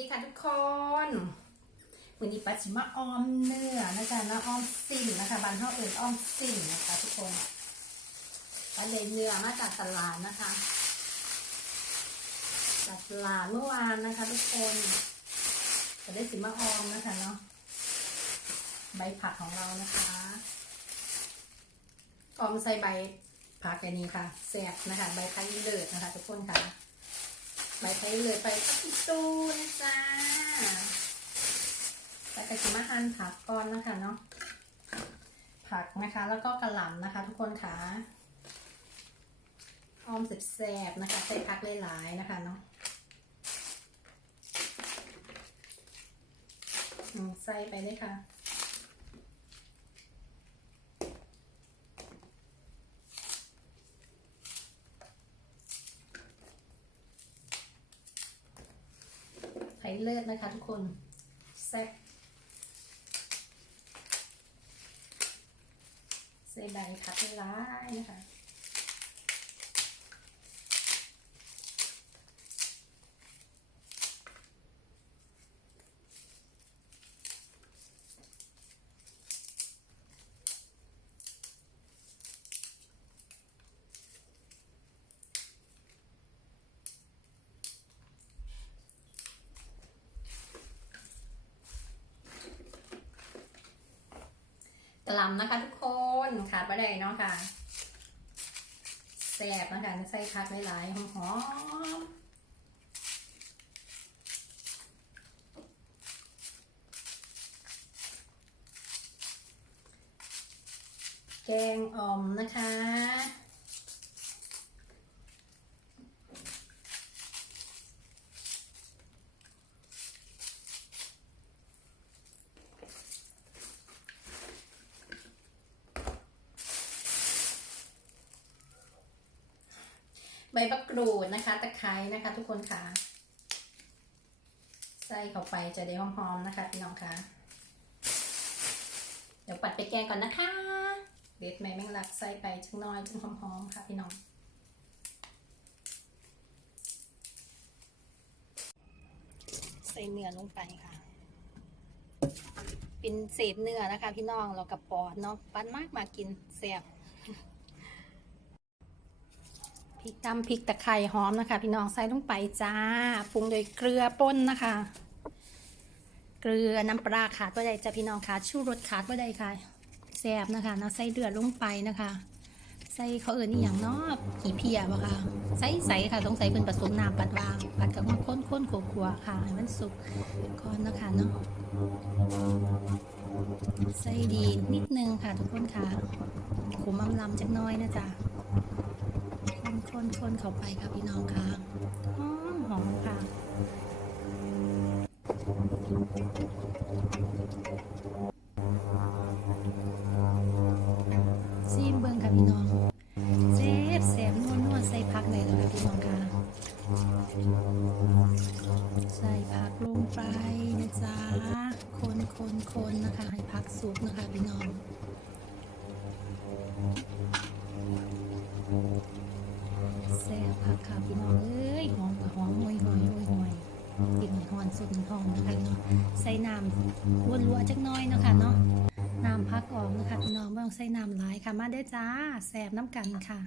ดีค่ะทุกคนวันนี้ปัจิมาออมเนื้อนะคะแล้วออมสิ่งนะคะบานเท่าเอิญออมสิ่งนะคะ ทุกคนปันเลยเนื้อมาจากตลาดนะคะจากตลาดเมื่อวานนะคะ ทุกคนจะได้สิมาออมนะคะเนาะใบผักของเรานะคะออมใส่ใบผักอันนี้ค่ะแซ่บนะคะ ใบพันธุ์เลิศนะคะ ทุกคนค่ะ ไปไปเลยไปปักอีตูนะจ๊ะไปกระชิมาหั่นผักก่อนนะคะเนาะผักนะคะ แล้วก็กระหล่ำนะคะ ทุกคนค่ะออมแซ่บๆนะคะใส่ผักหลายๆนะคะเนาะใส่ไปเลยค่ะ เลือดนะคะทุกคนแซ่บใส่ใบผักร้ายนะคะ กระหลำนะคะทุกคนขาดไม่ได้เนาะค่ะแซ่บนะคะใส่ผักหลายๆหอมแกงอ่อมนะคะ บมะกรูดนะคะ ตะไคร้นะคะ ทุกคนค่ะใส่เข้าไปจะได้หอมๆนะคะพี่น้องคะเดี๋ยวปัดไปแกงก่อนนะคะเด็ดแม่แมงลักใส่ไปจังน้อยจังหอมๆค่ะพี่น้องใส่เนื้อลงไปค่ะ เป็นเศษเนื้อนะคะ พี่น้องเรากับปอดเนาะปั้นมากมากินแซ่บ พ ริกำพริกตะไคร้หอมนะคะ พี่น้องใส่ลงไปจ้าปรุงโดยเกลือป่นนะคะ เกลือน้ำปลาขาดว่าใดจะพี่น้องขาดชูรสขาดว่าใดค่ะแซ่บนะคะเนาใส่เดือดลงไปนะคะ ใส่เขาเอิญนี่อย่างนาะกี่เพียบ่ค่ะใส่ใส่ค่ะต้องใส่เป็นผสมน้ำปัดวางปัดกับมาข้นข้นขัวๆค่ะให้มันสุกก่อนนะคะเนาะใส่ดีนิดนึงค่ะทุกคนค่ะขมอำลำจักน้อยนะจ๊ะ คนคนคนเขาไปค่ะพี่น้องค่ะหอมหอมค่ะซีมเบิ้งค่ะพี่น้องเซฟแสบนวลนวลใส่พักเลยแล้วค่ะพี่น้องค่ะใส่ผักลงไปนะจ๊ะ คนคนคนนะคะ ให้ผักสุกนะคะพี่น้อง แซ่บค่ะค่ะพี่น้องเอ้ยหอมกับหอมหอยหอยหอยหอยกินหอนสุดหอมนะคะเนาะใส่น้ำวัวจักน้อยเนาะคะเนาะน้ำพักออกนะคะพี่น้องไม่ต้องใส่น้ำหลายค่ะมาได้จ้าแซ่บน้ำกันค่ะ